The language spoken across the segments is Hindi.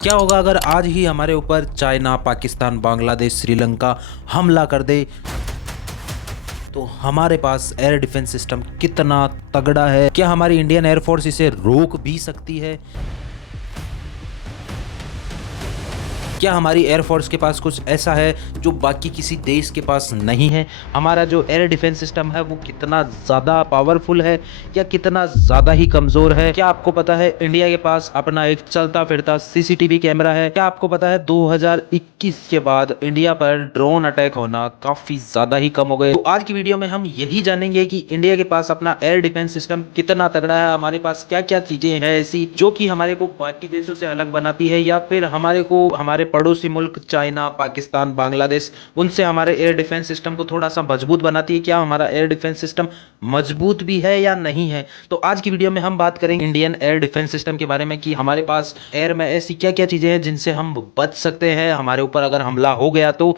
क्या होगा अगर आज ही हमारे ऊपर चाइना, पाकिस्तान, बांग्लादेश, श्रीलंका हमला कर दे? तो हमारे पास एयर डिफेंस सिस्टम कितना तगड़ा है? क्या हमारी इंडियन एयरफोर्स इसे रोक भी सकती है? क्या हमारी एयरफोर्स के पास कुछ ऐसा है जो बाकी किसी देश के पास नहीं है? हमारा जो एयर डिफेंस सिस्टम है वो कितना ज़्यादा पावरफुल है या कितना ज़्यादा ही कमज़ोर है? क्या आपको पता है इंडिया के पास अपना एक चलता फिरता सीसीटीवी कैमरा है? क्या आपको पता है 2021 के बाद इंडिया पर ड्रोन अटैक होना काफ़ी ज़्यादा ही कम हो गए? तो आज की वीडियो में हम यही जानेंगे कि इंडिया के पास अपना एयर डिफेंस सिस्टम कितना तगड़ा है, हमारे पास क्या क्या चीज़ें हैं ऐसी जो कि हमारे को बाकी देशों से अलग बनाती है, या फिर हमारे को हमारे पड़ोसी मुल्क चाइना, पाकिस्तान, बांग्लादेश उनसे हमारे एयर डिफेंस सिस्टम को थोड़ा सा मजबूत बनाती है। क्या हमारा एयर डिफेंस सिस्टम मजबूत भी है या नहीं है? तो आज की वीडियो में हम बात करेंगे इंडियन एयर डिफेंस सिस्टम के बारे में कि हमारे पास एयर में ऐसी क्या क्या चीजें हैं जिनसे हम बच सकते हैं हमारे ऊपर अगर हमला हो गया तो।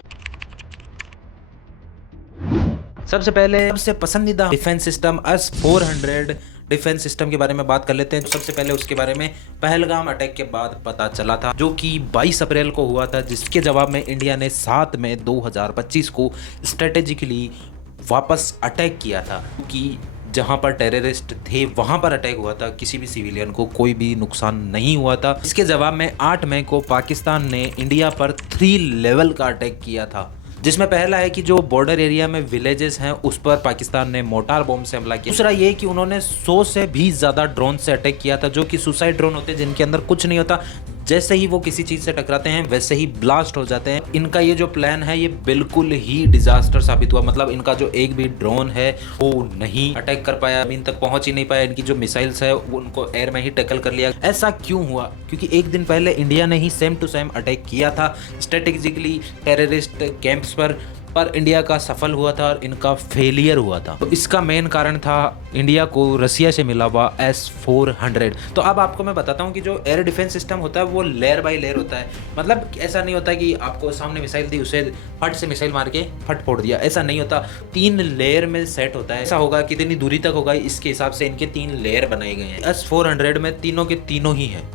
सबसे पहले सबसे पसंदीदा defence system S-400 defence system के बारे में बात कर लेते हैं। सबसे पहले उसके बारे में पहलगाम अटैक के बाद पता चला था, जो कि 22 अप्रैल को हुआ था, जिसके जवाब में इंडिया ने 7 मई 2025 को स्ट्रेटेजिकली वापस अटैक किया था। कि जहां पर टेररिस्ट थे वहां पर अटैक हुआ था, किसी भी सिविलियन को कोई भी नुकसान नहीं हुआ था। इसके जवाब में 8 मई को पाकिस्तान ने इंडिया पर 3 लेवल का अटैक किया था, जिसमें पहला है कि जो बॉर्डर एरिया में विलेजेस हैं उस पर पाकिस्तान ने मोटार बॉम्ब से हमला किया। दूसरा ये कि उन्होंने 100 से भी ज़्यादा ड्रोन से अटैक किया था, जो कि सुसाइड ड्रोन होते हैं जिनके अंदर कुछ नहीं होता, जैसे ही वो किसी चीज़ से टकराते हैं वैसे ही ब्लास्ट हो जाते हैं। इनका ये जो प्लान है ये बिल्कुल ही डिजास्टर साबित हुआ। मतलब इनका जो एक भी ड्रोन है वो नहीं अटैक कर पाया, ज़मीन तक पहुंच ही नहीं पाया। इनकी जो मिसाइल्स है वो उनको एयर में ही टैकल कर लिया। ऐसा क्यों हुआ? क्योंकि एक दिन पहले इंडिया ने ही सेम टू सेम अटैक किया था स्ट्रेटेजिकली टेररिस्ट कैंप्स पर इंडिया का सफल हुआ था और इनका फेलियर हुआ था। तो इसका मेन कारण था इंडिया को रसिया से मिला हुआ S-400। तो अब आपको मैं बताता हूँ कि जो एयर डिफेंस सिस्टम होता है वो लेयर बाय लेयर होता है। मतलब ऐसा नहीं होता कि आपको सामने मिसाइल दी उसे फट से मिसाइल मार के फट फोड़ दिया, ऐसा नहीं होता। 3 लेयर में सेट होता है। ऐसा होगा कितनी दूरी तक होगा इसके हिसाब से इनके 3 लेयर बनाए गए हैं। S-400 में तीनों के तीनों ही हैं।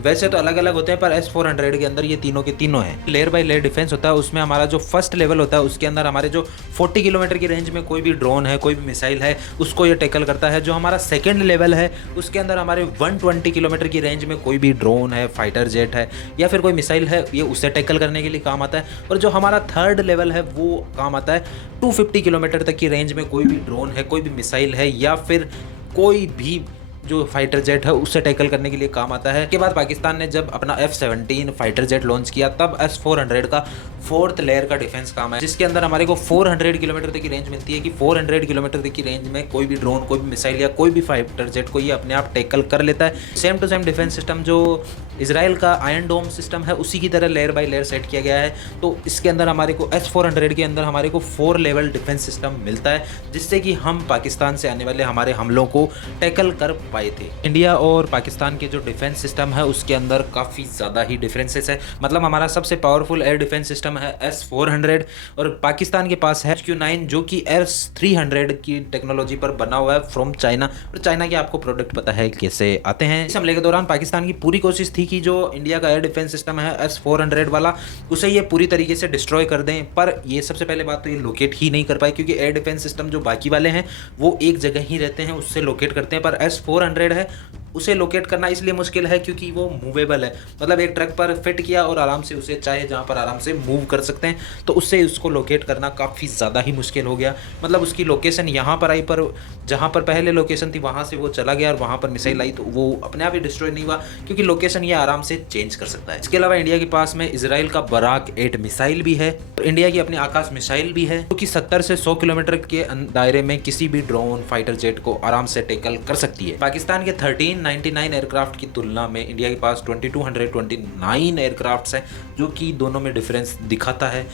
वैसे तो अलग अलग होते हैं पर S-400 के अंदर ये तीनों के तीनों हैं। लेयर बाय लेयर डिफेंस होता है। उसमें हमारा जो फर्स्ट लेवल होता है उसके अंदर हमारे जो 40 किलोमीटर की रेंज में कोई भी ड्रोन है, कोई भी मिसाइल है, उसको ये टैकल करता है। जो हमारा सेकंड लेवल है उसके अंदर हमारे 120 किलोमीटर की रेंज में कोई भी ड्रोन है, फाइटर जेट है या फिर कोई मिसाइल है, ये उसे टैकल करने के लिए काम आता है। और जो हमारा थर्ड लेवल है वो काम आता है 250 किलोमीटर तक की रेंज में कोई भी ड्रोन है, कोई भी मिसाइल है या फिर कोई भी जो फाइटर जेट है उसे टैकल करने के लिए काम आता है। के बाद पाकिस्तान ने जब अपना F-17 फाइटर जेट लॉन्च किया तब S-400 का 4th लेयर का डिफेंस काम है, जिसके अंदर हमारे को 400 किलोमीटर तक की रेंज मिलती है कि 400 किलोमीटर तक की रेंज में कोई भी ड्रोन, कोई भी मिसाइल या कोई भी फाइटर जेट को ये अपने आप टैकल कर लेता है। Same to same defence system जो इसराइल का आयरन डोम सिस्टम है उसी की तरह लेयर बाय लेयर सेट किया गया है। तो इसके अंदर हमारे को S-400 के अंदर हमारे को 4 लेवल डिफेंस सिस्टम मिलता है, जिससे कि हम पाकिस्तान से आने वाले हमारे हमलों को टैकल कर पाए थे। इंडिया और पाकिस्तान के जो डिफेंस सिस्टम है उसके अंदर काफ़ी ज़्यादा ही डिफरेंसेस है। मतलब हमारा सबसे पावरफुल एयर डिफेंस सिस्टम है S-400 और पाकिस्तान के पास है HQ-9 जो कि S-300 की टेक्नोलॉजी पर बना हुआ है फ्रॉम चाइना। और चाइना के आपको प्रोडक्ट पता है कैसे आते हैं। इस हमले के दौरान पाकिस्तान की पूरी कोशिश थी कि जो इंडिया का एयर डिफेंस सिस्टम है S-400 वाला उसे ये पूरी तरीके से डिस्ट्रॉय कर दें, पर ये सबसे पहले बात तो ये लोकेट ही नहीं कर पाए, क्योंकि एयर डिफेंस सिस्टम जो बाकी वाले हैं वो एक जगह ही रहते हैं, उससे लोकेट करते हैं। पर S-400 है उसे लोकेट करना इसलिए मुश्किल है क्योंकि वो मूवेबल है। मतलब एक ट्रक पर फिट किया और आराम से उसे चाहे जहाँ पर आराम से मूव कर सकते हैं, तो उससे उसको लोकेट करना काफ़ी ज़्यादा ही मुश्किल हो गया। मतलब उसकी लोकेशन यहाँ पर आई, पर जहाँ पर पहले लोकेशन थी वहाँ से वो चला गया और वहाँ पर मिसाइल आई तो वो अपने आप ही डिस्ट्रॉय नहीं हुआ, क्योंकि लोकेशन ये आराम से चेंज कर सकता है। इसके अलावा इंडिया के पास में इसराइल का बराक 8 मिसाइल भी है और इंडिया की अपनी आकाश मिसाइल भी है, जो कि 70 से 100 किलोमीटर के दायरे में किसी भी ड्रोन, फाइटर जेट को आराम से टैकल कर सकती है। पाकिस्तान के 1399 एयरक्राफ्ट की तुलना में इंडिया के पास 2229 एयरक्राफ्ट्स हैं, जो कि दोनों में डिफरेंस दिखाता है।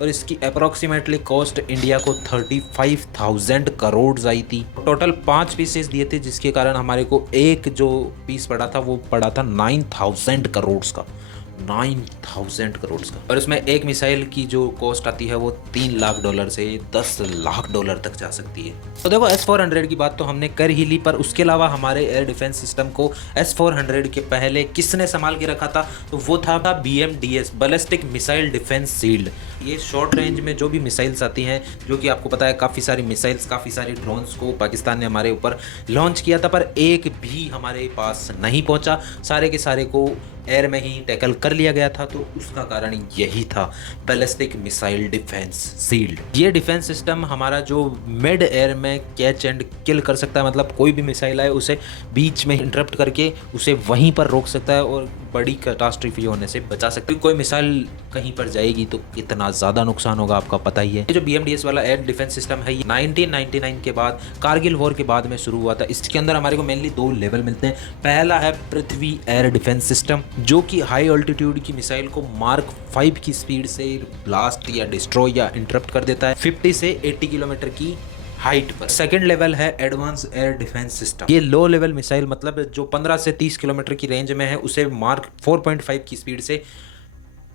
और इसकी अप्रॉक्सीमेटली कॉस्ट इंडिया को 35,000 करोड़ आई थी। टोटल 5 पीसेस दिए थे, जिसके कारण हमारे को एक जो पीस पड़ा था वो पड़ा था 9,000 करोड़ का। 9,000 करोड़ का। और उसमें एक मिसाइल की जो कॉस्ट आती है वो $3 लाख से $10 लाख तक जा सकती है। तो देखो S-400 की बात तो हमने कर ही ली, पर उसके अलावा हमारे एयर डिफेंस सिस्टम को S-400 के पहले किसने संभाल के रखा था, तो वो था BMDS, ballistic missile defence shield. ये शॉर्ट रेंज में जो भी मिसाइल्स आती हैं, जो कि आपको पता है काफ़ी सारी मिसाइल्स, काफ़ी सारी ड्रोन्स को पाकिस्तान ने हमारे ऊपर लॉन्च किया था, पर एक भी हमारे पास नहीं पहुंचा। सारे के सारे को एयर में ही टैकल कर लिया गया था। तो उसका कारण यही था, बैलिस्टिक मिसाइल डिफेंस शील्ड। ये डिफेंस सिस्टम हमारा जो मिड एयर में कैच एंड किल कर सकता है, मतलब कोई भी मिसाइल आए उसे बीच में इंटरप्ट करके उसे वहीं पर रोक सकता है और बड़ी कैटास्ट्रोफी होने से बचा सकता है। कोई मिसाइल कहीं पर जाएगी तो कितना ज़्यादा नुकसान होगा आपका पता ही है। ये जो BMDS वाला एयर डिफेंस सिस्टम है, ये 1999 के बाद, कारगिल वॉर के बाद में शुरू हुआ था। इसके अंदर हमारे को मेनली 2 लेवल मिलते हैं। पहला है पृथ्वी एयर डिफेंस सिस्टम, जो कि हाई ऑल्टीट्यूड की मिसाइल को मार्क 5 की स्पीड से ब्लास्ट या डिस्ट्रॉय या इंटरप्ट कर देता है 50 से 80 किलोमीटर की हाइट पर। सेकंड लेवल है एडवांस एयर डिफेंस सिस्टम। ये लो लेवल मिसाइल, मतलब जो 15 से 30 किलोमीटर की रेंज में है, उसे मार्क 4.5 की स्पीड से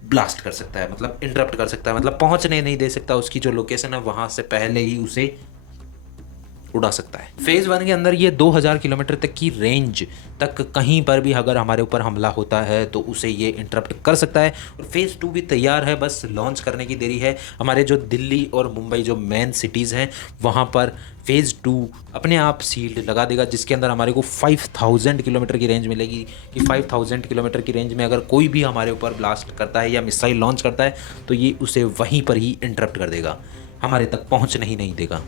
ब्लास्ट कर सकता है, मतलब इंटरप्ट कर सकता है, मतलब पहुंचने नहीं दे सकता। उसकी जो लोकेशन है वहां से पहले ही उसे उड़ा सकता है। फेज 1 के अंदर ये 2000 किलोमीटर तक की रेंज तक कहीं पर भी अगर हमारे ऊपर हमला होता है तो उसे ये इंटरप्ट कर सकता है। और फेज 2 भी तैयार है, बस लॉन्च करने की देरी है। हमारे जो दिल्ली और मुंबई जो मेन सिटीज़ हैं वहाँ पर फेज़ 2 अपने आप सील्ड लगा देगा, जिसके अंदर हमारे को 5000 किलोमीटर की रेंज मिलेगी। कि 5000 किलोमीटर की रेंज में अगर कोई भी हमारे ऊपर ब्लास्ट करता है या मिसाइल लॉन्च करता है तो ये उसे वहीं पर ही इंटरप्ट कर देगा, हमारे तक पहुँचने ही नहीं देगा।